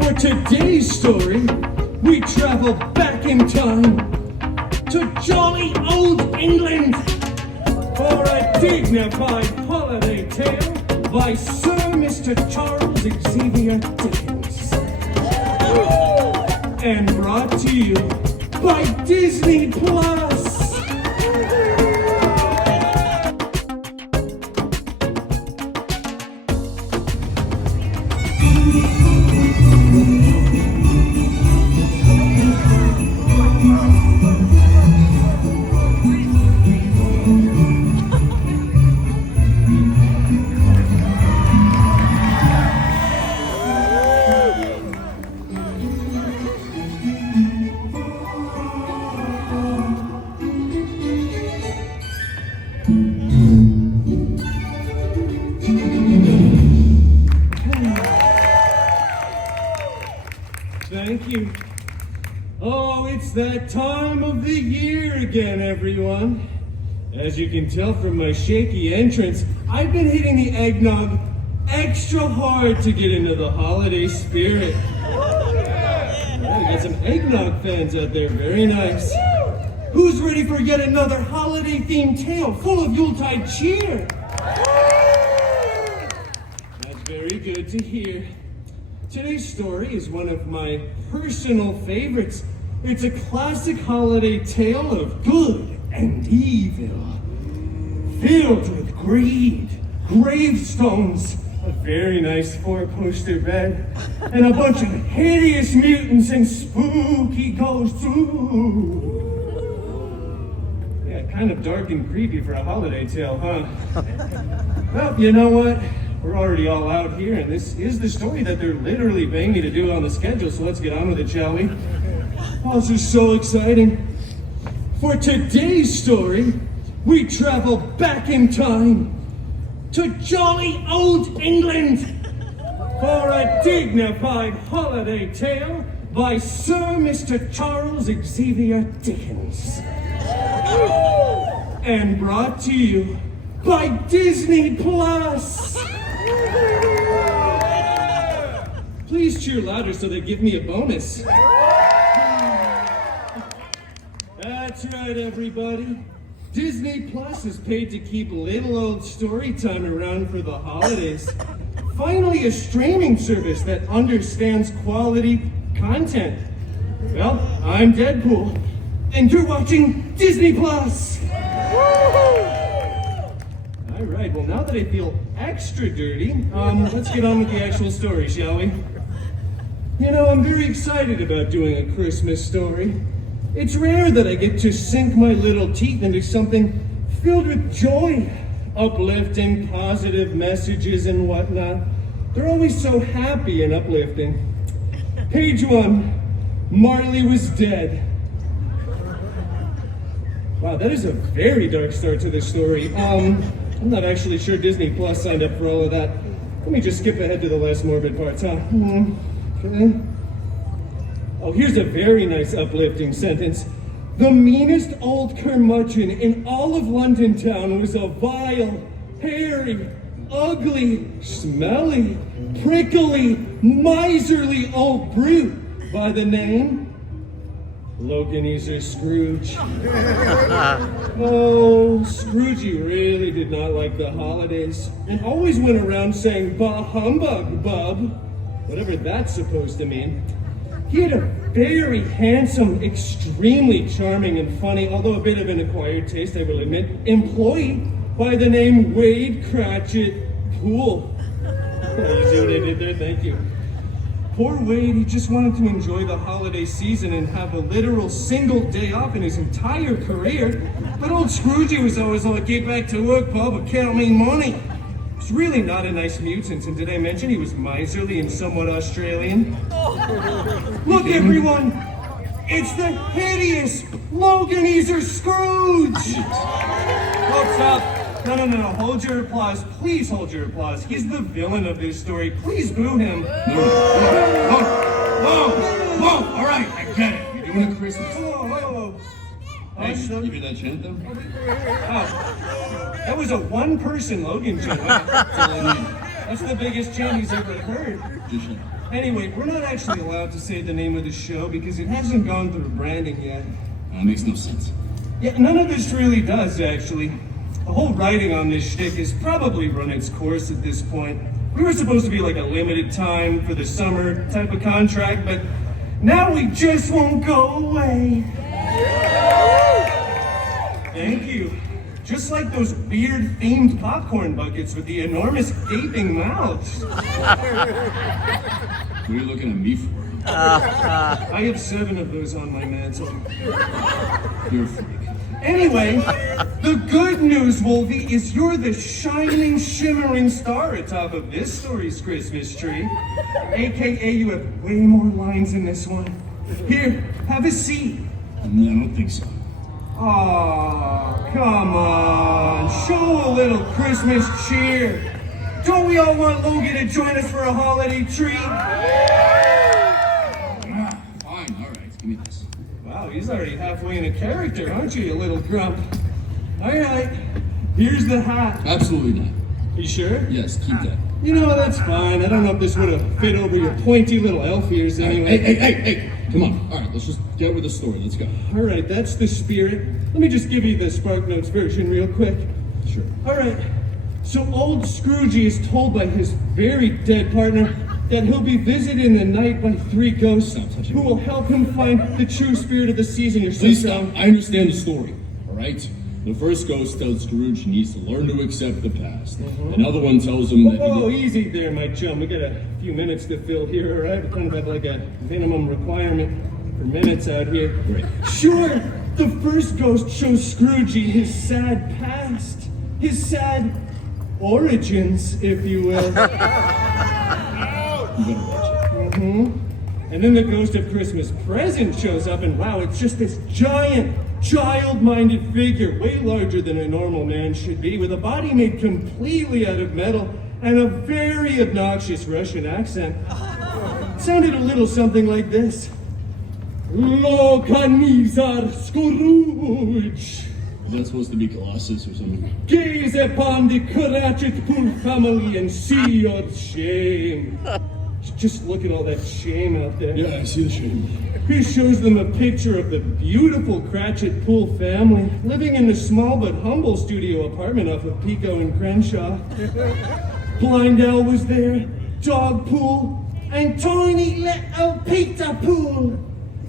For today's story, we travel back in time to jolly old England for a dignified holiday tale by Sir Mr. Charles Xavier Dickens. And brought to you by Disney Plus. Thank you. Oh, it's that time of the year again, everyone. As you can tell from my shaky entrance, I've been hitting the eggnog extra hard to get into the holiday spirit. Yeah, we got some eggnog fans out there, very nice. Who's ready for yet another holiday-themed tale full of Yuletide cheer? That's very good to hear. Today's story is one of my personal favorites. It's a classic holiday tale of good and evil, filled with greed, gravestones, a very nice four-poster bed, and a bunch of hideous mutants and spooky ghosts. Ooh. Yeah, kind of dark and creepy for a holiday tale, huh? Well, you know what? We're already all out here, and this is the story that they're literally paying me to do on the schedule, so let's get on with it, shall we? Oh, this is so exciting. For today's story, we travel back in time to jolly old England for a dignified holiday tale by Sir Mr. Charles Xavier Dickens. And brought to you by Disney Plus. Please cheer louder so they give me a bonus. That's right, everybody. Disney Plus is paid to keep little old Storytime around for the holidays. Finally, a streaming service that understands quality content. Well, I'm Deadpool, and you're watching Disney Plus. All right, well, now that I feel extra dirty, let's get on with the actual story, shall we? You know, I'm very excited about doing a Christmas story. It's rare that I get to sink my little teeth into something filled with joy, uplifting, positive messages and whatnot. They're always so happy and uplifting. Page 1, Marley was dead. Wow, that is a very dark start to this story. I'm not actually sure Disney Plus signed up for all of that. Let me just skip ahead to the less morbid parts, huh? Okay. Oh, here's a very nice uplifting sentence. The meanest old curmudgeon in all of London town was a vile, hairy, ugly, smelly, prickly, miserly old brute by the name Loganezer Scrooge. Oh, Scroogey really did not like the holidays and always went around saying, "Bah humbug, bub," whatever that's supposed to mean. He had a very handsome, extremely charming and funny, although a bit of an acquired taste, I will admit, employee by the name Wade Cratchit Poole. You see what I did there? Thank you. Poor Wade, he just wanted to enjoy the holiday season and have a literal single day off in his entire career. But old Scroogey was always like, "Get back to work, Bob, but count me money." He's really not a nice mutant, and did I mention he was miserly and somewhat Australian? Look, everyone! It's the hideous Loganezer Scrooge! Oh, stop! No, hold your applause. Please hold your applause. He's the villain of this story. Please boo him. Whoa! All right, I get it. You're doing a Christmas. Whoa. Hey, you hear that chant, though? Oh, that was a one-person Logan chant. That's the biggest chant he's ever heard. Anyway, we're not actually allowed to say the name of the show because it hasn't gone through branding yet. That makes no sense. Yeah, none of this really does, actually. The whole writing on this shtick has probably run its course at this point. We were supposed to be like a limited time for the summer type of contract, but now we just won't go away. Thank you. Just like those weird-themed popcorn buckets with the enormous gaping mouths. What are you looking at me for? I have 7 of those on my mantle. You're a freak. Anyway, the good news, Wolvie, is you're the shining, shimmering star atop of this story's Christmas tree. AKA, you have way more lines in this one. Here, have a seat. I don't think so. Aw, come on. Show a little Christmas cheer. Don't we all want Logan to join us for a holiday treat? Fine, all right, give me this. Wow, he's already halfway in a character, aren't you, you little grump? All right, here's the hat. Absolutely not. You sure? Yes, keep that. You know, that's fine. I don't know if this would have fit over your pointy little elf ears anyway. Hey, come on. All right, let's just get with the story. Let's go. All right, that's the spirit. Let me just give you the Spark Notes version real quick. Sure. All right, so old Scroogey is told by his very dead partner that he'll be visited in the night by 3 ghosts who will help him find the true spirit of the season. You're so Please strong. stop. I understand the story, all right? The first ghost tells Scrooge he needs to learn to accept the past. Another one tells him that Oh, easy there, my chum. We got a few minutes to fill here, all right? We kind of have like a minimum requirement for minutes out here. Great. Sure, the first ghost shows Scroogey his sad past, his sad origins, if you will. You better watch it. And then the ghost of Christmas present shows up, and wow, it's just this giant, child-minded figure, way larger than a normal man should be, with a body made completely out of metal and a very obnoxious Russian accent. It sounded a little something like this. Lokanizar Scrooge, Is that supposed to be Colossus or something? gaze upon the Cratchit Pool family and see your shame. Just look at all that shame out there. Yeah, I see the shame. He shows them a picture of the beautiful Cratchit Pool family living in a small but humble studio apartment off of Pico and Crenshaw. Blind Al was there, Dog Pool, and tiny little Peter Pool,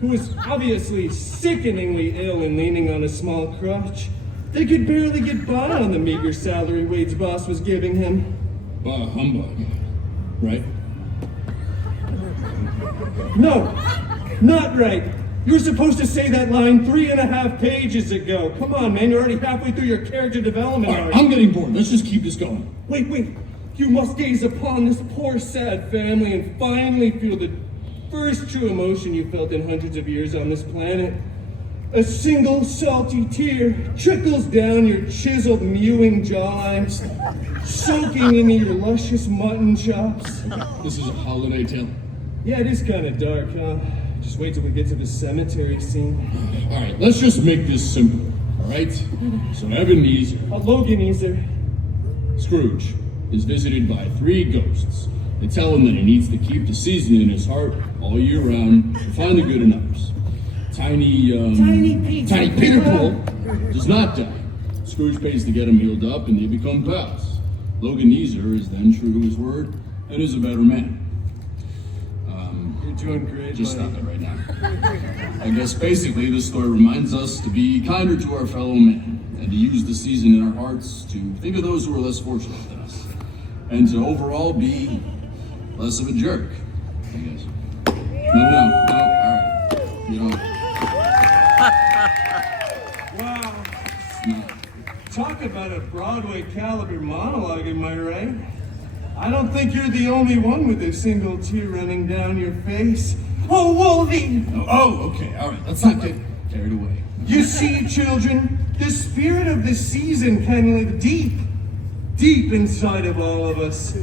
who was obviously sickeningly ill and leaning on a small crutch. They could barely get by on the meager salary Wade's boss was giving him. Bah humbug, right? No, not right. You were supposed to say that line 3.5 pages ago. Come on, man, you're already halfway through your character development All right, arc. I'm getting bored. Let's just keep this going. Wait. You must gaze upon this poor, sad family and finally feel the first true emotion you felt in hundreds of years on this planet. A single salty tear trickles down your chiseled, mewing jawlines, soaking into your luscious mutton chops. This is a holiday tale. Yeah, it is kind of dark, huh? Just wait till we get to the cemetery scene. All right, let's just make this simple, all right? So Ebenezer, Loganezer. Scrooge, is visited by 3 ghosts. They tell him that he needs to keep the season in his heart all year round to find the good in others. Tiny Peter Pool does not die. Scrooge pays to get him healed up and they become pals. Loganezer is then true to his word and is a better man. You're doing great, Just buddy. stop it right now. I guess basically this story reminds us to be kinder to our fellow men and to use the season in our hearts to think of those who are less fortunate than us and to overall be less of a jerk, I guess. No, all right. You know, Wow. no. Talk about a Broadway caliber monologue, am I right? I don't think you're the only one with a single tear running down your face. Oh, Wolvie! Oh, okay, all right. Let's not get carried away. You see, children, the spirit of the season can live deep inside of all of us.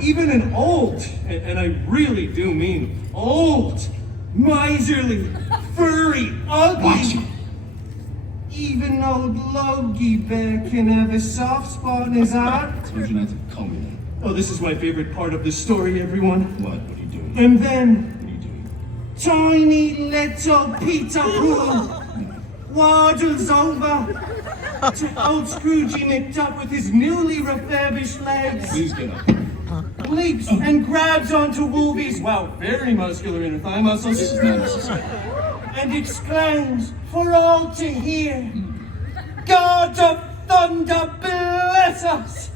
Even an old, and I really do mean old, miserly, furry, Watch ugly. it. Even old Logie Bear can have a soft spot in his heart. Told you not to call me that. Oh, this is my favorite part of the story, everyone. What are you doing? And then, tiny little Peter Pool waddles over to old Scroogey McDuck with his newly refurbished legs. Please get up. Leaps and grabs onto Wolvie's, well, very muscular inner thigh muscles. This is not necessary. And exclaims for all to hear, God of thunder bless us!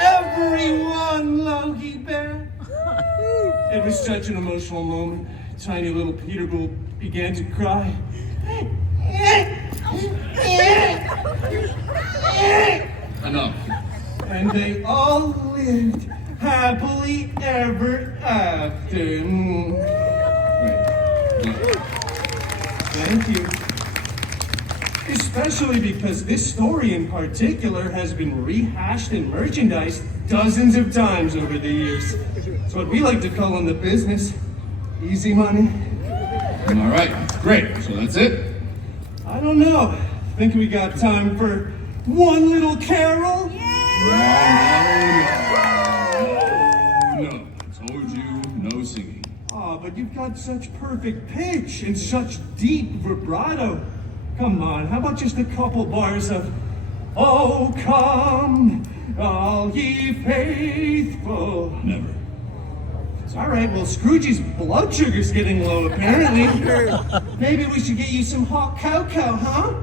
Everyone, Logie Bear. It was such an emotional moment. Tiny little Peter Bull began to cry. Enough. And they all lived happily ever after. Wait. Thank you. Especially because this story in particular has been rehashed and merchandised dozens of times over the years. It's what we like to call in the business easy money. All right. Great. So that's it? I don't know. Think we got time for one little carol? No. I told you, no singing. Oh, but you've got such perfect pitch and such deep vibrato. Come on, how about just a couple bars of Oh, come, all ye faithful. Never. All right, well, Scrooge's blood sugar's getting low, apparently. Maybe we should get you some hot cocoa, huh?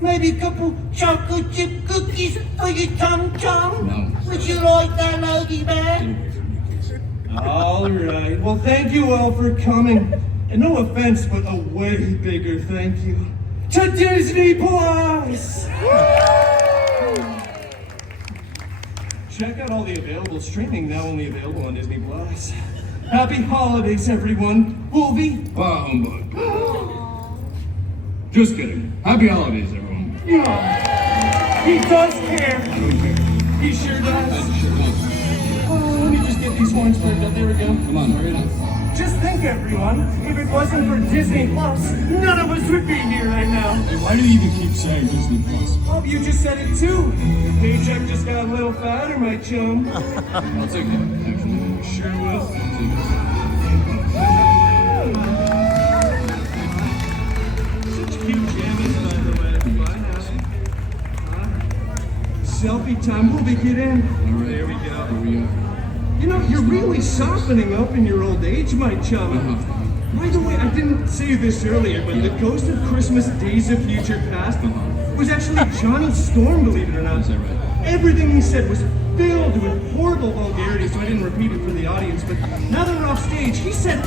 Maybe a couple chocolate chip cookies for your tum-tum? No. Would you like that, Logie Man? All right, well, thank you all for coming. And no offense, but a way bigger thank you to Disney Plus! Check out all the available streaming, now only available on Disney Plus. Happy holidays, everyone. Wolvie? Bah humbug. Just kidding. Happy holidays, everyone. Yeah. He does care. I don't care. He sure does. I sure don't. Oh, let me just get these horns turned up. There we go. Come on, hurry it up. Just think, everyone, if it wasn't for Disney Plus, none of us would be here right now. Hey, why do you even keep saying Disney Plus? Oh, you just said it too. Paycheck just got a little fatter, my chum. I'll take that, actually. Sure will. Such cute jammies, by the way. Selfie time, we'll be get in. All right. There we go. Here we go. You know, you're really softening up in your old age, my chum. By the way, I didn't say this earlier, but the Ghost of Christmas Days of Future Past was actually Johnny Storm, believe it or not. Is that right? Everything he said was filled with horrible vulgarity, so I didn't repeat it for the audience. But now that we're off stage, he said...